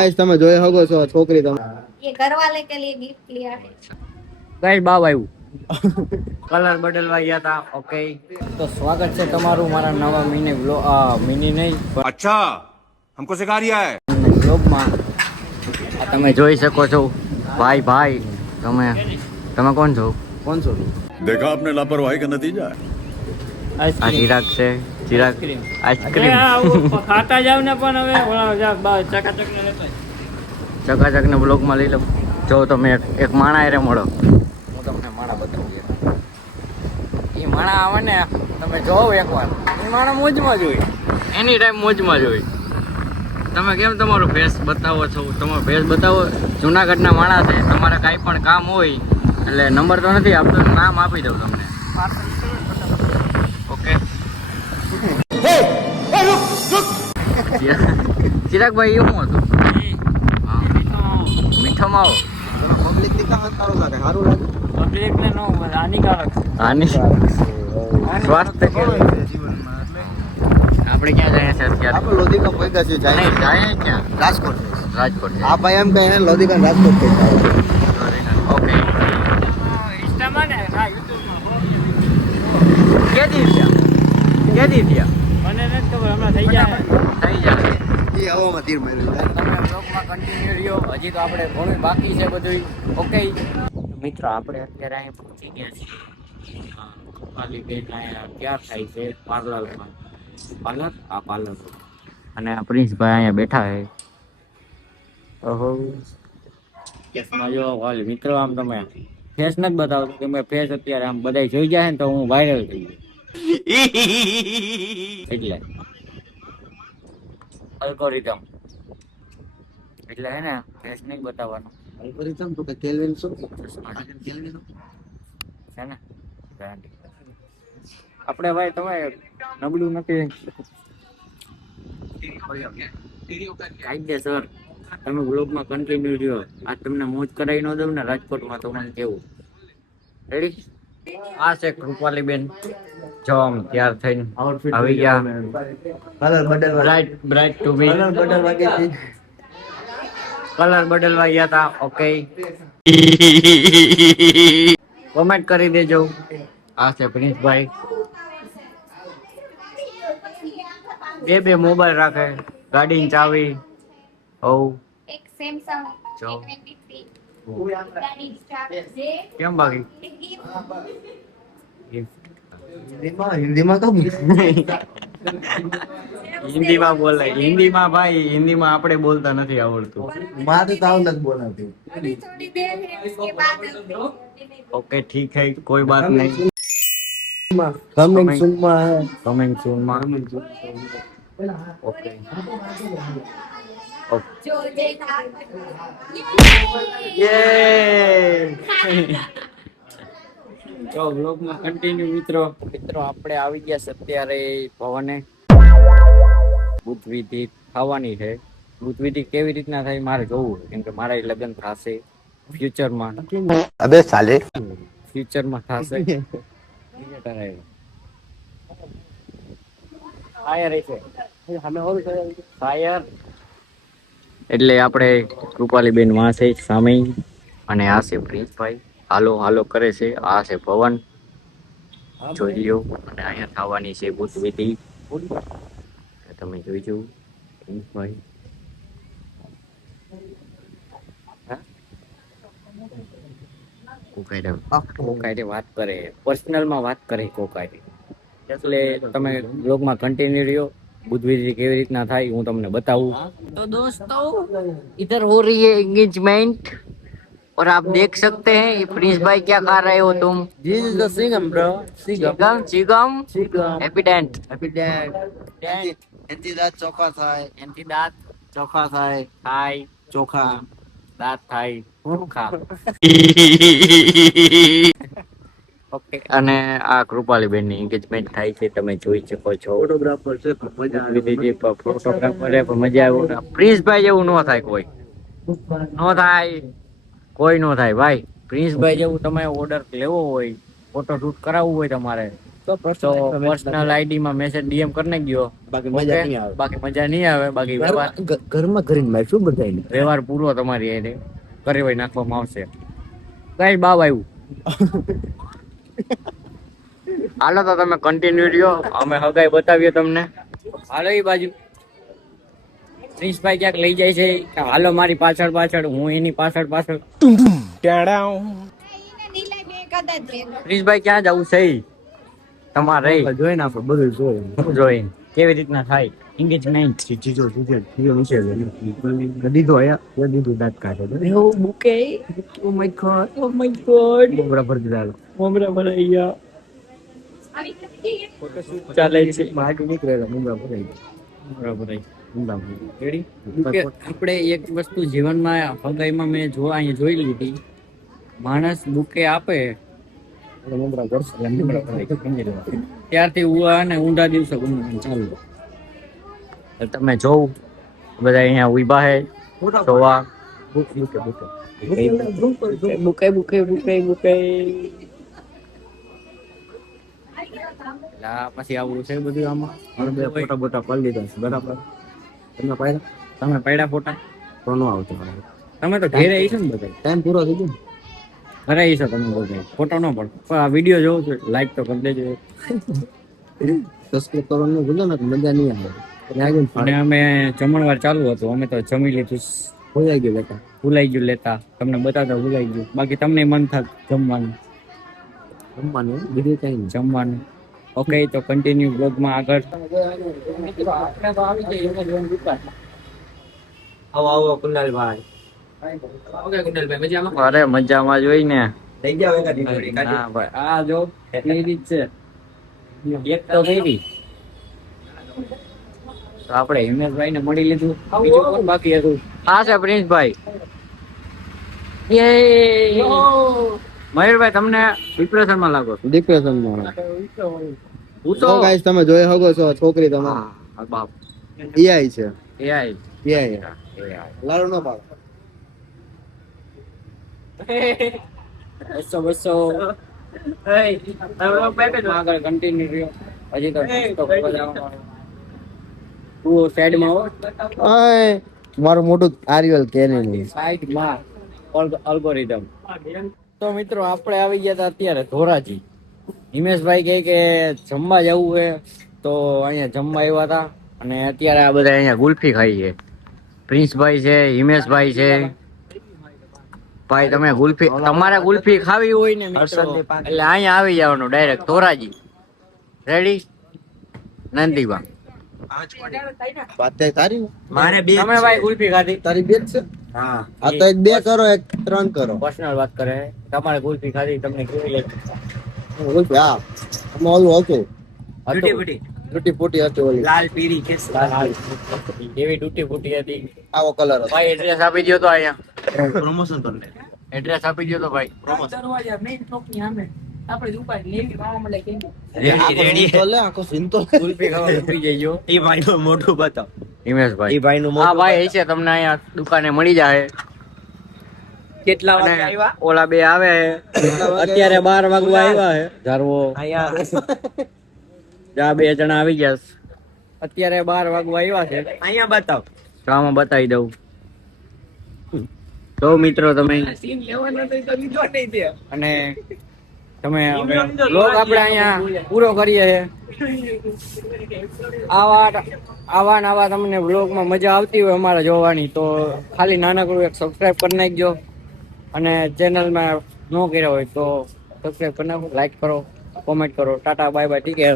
Guys તમે જોઈ શકો છો છોકરી તમે ये घर वाले के लिए गिफ्ट लिया है। ગાઈસ બાવ આવ્યું કલર બદલવા ગયા હતા. ઓકે, તો સ્વાગત છે તમારું મારા નવા મિની નહીં अच्छा हमको सिखा रिया है બ્લોગમાં. આ તમે જોઈ શકો છો. ભાઈ ભાઈ તમે કોણ છો? કોણ છો देखा आपने लापरवाही का नतीजा આ ચિરાગ છે. ચિરાગ આઈસ્ક્રીમ ખાતા જાવ ને પણ હવે ચકાચક ને લેતો ચકાચક ને બ્લોગમાં લઈ લો. જો તમે એક માણા રે મળો, હું તમને માણા બતાવું. એ માણા આવે ને તમે જોવો એકવાર, એ માણા મોજમાં જ હોય, એની ટાઈમ મોજમાં જ હોય. તમે કેમ તમારો ફેસ બતાવો છો? તમારો ફેસ બતાવો. જુનાગઢના માણા છે, તમારે કાંઈ પણ કામ હોય એટલે નંબર તો નથી આપતો, નામ આપી દઉં તમને. ઓકે ચિરાગભાઈ એવું હતું મીઠો માવો પબ્લિક દેખાવા સારું લાગે સારું લાગે પબ્લિક ને નો હાનિકારક આની સ્વાસ્થ્ય કે જીવનમાં એટલે આપણે ક્યાં જઈએ છે અત્યારે? આપણે લોધિકા પૈકા છે જાય નહીં જાય ક્યાં? રાજકોટ રાજકોટ આ ભાઈ એમ કહે લોધિકા રાજકોટ પૈકા ઓકે. ઇન્સ્ટામાં ને હા યુટ્યુબમાં કેદી થયા મને નથી ખબર હમણાં થઈ જાય થઈ જાય. એ હવામાં તીર માર્યું તમે બ્લોગમાં કન્ટિન્યુ રહ્યો. હજી તો આપણે ઘણું બાકી છે બધું. ઓકે મિત્રો, આપણે અત્યારે અહીં પહોંચી ગયા છીએ. ખાલી બેન અહીંયા તૈયાર થાય છે પાર્લરમાં. પાર્લર અને આ પ્રિન્સભાઈ અહીંયા બેઠા છે. ઓહો કેસમાં જો હાલ મિત્રો, આમ તમે ફેસ નથી બતાવતો. તમે ફેસ અત્યારે આમ બધા જોઈ જાય ને તો હું વાયરલ થઈ ગયો એટલે અલ્ગોરિધમ એટલે હે ને ફેસ નહીં બતાવવાનો અલ્ગોરિધમ તો કે કેલ્વિન શું કેલ્વિન છે ને આપણે ભાઈ તમે નબળું નથી કાયદેસર તમે બ્લોગમાં કન્ટિન્યુ રહ્યો. આ તમને મોજ કરાવી ન દઉં ને રાજકોટમાં તો મને કેવું રેડી. આ છે કૃપાલી બેન, જો આમ તૈયાર થઈને આવી ગયા. કલર બદલવા બ્રાઇટ ટુ બી કલર બદલવા ગઈ કલર બદલવા ગયા હતા. ઓકે કોમેન્ટ કરી દેજો. આ છે પ્રિન્સભાઈ, બે મોબાઈલ રાખે, ગાડીની ચાવી. હોવ एक सैमसंग जो। A23 गाड़ी स्टार्ट से કેમ બાકી एक હિન્દીમાં કહું હિન્દીમાં બોલે. હિન્દીમાં ભાઈ, હિન્દીમાં આપણે બોલતા નથી આવડતું. મારે તો આવું નથી બોલાવતી थोड़ी थोड़ी देर है उसके बाद ઓકે ઠીક है, कोई बात नहीं. કમિંગ સૂનમાં કમિંગ સૂન માં. ઓકે जो देखा તો બ્લોગમાં કન્ટિન્યુ મિત્રો આપણે આવી ગયા છે અત્યારે ભવને. બુદ્ધ વિધિ થવાની છે. બુદ્ધ વિધિ કેવી રીતના થાય મારે જોવું, કેમ કે મારા લગ્ન થશે ફ્યુચરમાં. અબે સાલે ફ્યુચરમાં થશે. ફાયર એટલે આપણે કૃપાલી બેન માં છે સામે, અને આ છે પ્રિન્સભાઈ હાલો હાલો કરે છે. આ છે ભવન, જોઈ લ્યો. અને અહીંયા થવાની છે બુદ્ધ વિધિ, તમે જોઈજો. પ્રિન્સભાઈ કોકાઈ વાત કરે, પર્સનલમાં વાત કરે કોકાઈ. એટલે તમે બ્લોગમાં કન્ટિન્યુ રહ્યો. बुद्ध विधि केवी रीतना थाय हूँ तमने बताऊं. तो दोस्तों इधर हो रही है एंगेजमेंट और आप देख सकते हैं ये प्रिंस भाई क्या खा रहे हो तुम? This is the Singham, bro. चिगम Evident. एपिडेंट એનથી દાંત ચોખા થાય એનથી દાંત ચોખા થાય ચોખા દાંત થાય ચોખા. ઓકે, અને આ કૃપાલી બેન ની એંગેજમેન્ટ થાય છે, તમે જોઈ શકો છો. ફોટોગ્રાફર છે મજા આવે ફોટોગ્રાફર પણ મજા આવે. પ્રિન્સભાઈ જેવું ન થાય કોઈ, નો થાય કોઈ, નો થાય ભાઈ. પ્રિન્સભાઈ જેવું તમે ઓર્ડર લેવો હોય, ફોટોશૂટ કરાવવું હોય તમારે, તો પર્સનલ આઈડી માં મેસેજ ડીએમ કરીને ગયો. બાકી Okay? મજા નહીં આવે. બાકી મજા નહીં આવે. બાકી ઘરમાં કરીને માર શું બધાય વ્યવહાર પૂરો તમારી એને કરી નાખવામાં આવશે. કઈ બાવ આવ્યું. હાલો તો તમે કન્ટિન્યુ રહ્યો, અમે હગાઈ બતાવીએ તમને. હાલો એ બાજુ પ્રિન્સભાઈ ક્યાંક લઈ જાય છે કે હાલો મારી પાછળ પાછળ, હું એની પાછળ પાછળ. પ્રિન્સભાઈ ક્યાં જવું છે તમારે? જોઈ નાખો બધું જોઈ જોઈ કેવી રીતના થાય એન્ગેજમેન્ટ. દીધો આયા દીધું દાંત કાઢે bouquet oh my God, oh my God, બરાબર ભરતી દાલ મોમરા ભરાઈ ગયા. ચાલે છે બહાર નીકળેલા મુંગા ભરાઈ બરાબર. મુંગા રેડી? આપણે એક વસ્તુ જીવનમાં હગાઈમાં મેં અહીંયા જોઈ લીધી. માણસ બુકે આપે મુંગા કરશે મુંગા ભરાઈ ત્યારથી અને ઊંડા દિવસો ચાલુ. તમે જોવ બધા અહીંયા ઉભા હે જોવા. Bouquet bouquet bouquet bouquet. પછી આવું છે બધું આમાં. ફોટા બોટા પાડી લીધા છે બરાબર. તમે પાડ્યા તમે પડ્યા ફોટા તો ન આવતો તમે તો ઘેરે આવી છો ને બધા ટાઈમ પૂરો થઈ ગયો ઘરે આવી છો તમે બધા ફોટો ન પડે. પણ આ વિડીયો જોવો છો લાઈક તો કરી દેજો. સબસ્ક્રાઇબ કરવાનું ભૂલો ને મજા નહીં આવે. અને અમે જમણવાર ચાલુ હતું, અમે તો જમી લીધું. ભૂલાઈ ગયો બેટા ભૂલાઈ ગયું લેતા, તમને બતાવતા ભૂલાઈ ગયું. બાકી તમને મન થાત જમવાનું જમવાનું બીજું કઈ નહીં. જમવાનું. ઓકે તો કન્ટિન્યુ બ્લોગમાં આગળ. આવો આવો કુનાલભાઈ. અરે મજામાં જોઈ ને. લઈ જાવ એકાદી જોડી કાઢી. હા ભાઈ આ જો એટલી રીત છે. એક તો કરી તો આપણે હિમેશભાઈ ને મળી લીધું. બીજું કોણ બાકી હતું? આ છે પ્રિન્સભાઈ. મયુરભાઈ તમને ડિપ્રેશનમાં લાગો છો. ડિપ્રેશનમાં હું તો તો ગાઈસ તમે જોઈ શકો છો છોકરી તમારી હા બાપ એઆઈ છે. એઆઈ એઆઈ લાડુ ન પાડો. બસો બસો આગળ કન્ટિન્યુ રહ્યો. હજી તો તું સાઈડમાં હો. ઓય મારું મોટું આર્યલ કેને નહીં. સાઈડમાં અલ્ગોરિધમ. તો મિત્રો આપણે આવી ગયા હતા અત્યારે ધોરાજી. હિમેશભાઈ કહે કે જમવા જવું છે તો અહીંયા જમવા આવ્યા હતા. અને અત્યારે આ બધા અહીંયા ગુલ્ફી ખાઈ છે. પ્રિન્સભાઈ છે, હિમેશભાઈ છે. ભાઈ તમે ગુલ્ફી, તમારે ગુલ્ફી ખાવી હોય ને મિત્રો એટલે અહીંયા આવી જવાનું ડાયરેક્ટ ધોરાજી. રેડી? નંદીબા વાત થાય તારી ને? મારે બે તમે ભાઈ ગુલ્ફી ખાધી? તારી બે જ છે. હા આ તો એક બે કરો એક ત્રણ કરો. પર્સનલ વાત કરે. તમારે ગુલ્ફી ખાધી તમને કેવી લાગી? હા આમાં ઓલું હતું હતું. તૂટી ફૂટી હતી ઓલી લાલ પીળી કેસ લાલ એવી તૂટી ફૂટી હતી. આવો કલર હતો. ભાઈ એડ્રેસ આપી દો તો અહીંયા પ્રમોશન કરી લે. એડ્રેસ આપી દો તો ભાઈ. તો લે આખો સીન તો ગુલ્ફી ખાવા પી જઈજો. એ ભાઈ નું મોઢું બતાવ. હિમેશભાઈ એ ભાઈ નું હા ભાઈ છે તમને અહીંયા દુકાને મળી જાય. કેટલા અને ઓલા બે આવે અત્યારે 12 વાગવા આવ્યા છે. ધારવો જા બે જણા આવી ગયા છે. અત્યારે 12 વાગવા આવ્યા છે. અહીંયા બતાવ. તો આમાં બતાવી દઉં. તો મિત્રો તમે અને તમે બ્લોગ આપણે અહીંયા પૂરો કરીએ છીએ. આવા તમને બ્લોગમાં મજા આવતી હોય અમારા જોવાની તો ખાલી નાનકડું એક સબસ્ક્રાઇબ કરી નાખજો. અને ચેનલમાં ન કર્યા હોય તો સબસ્ક્રાઇબ કરી નાખો, લાઈક કરો, કોમેન્ટ કરો. ટાટા બાય બાય, ઠીક છે.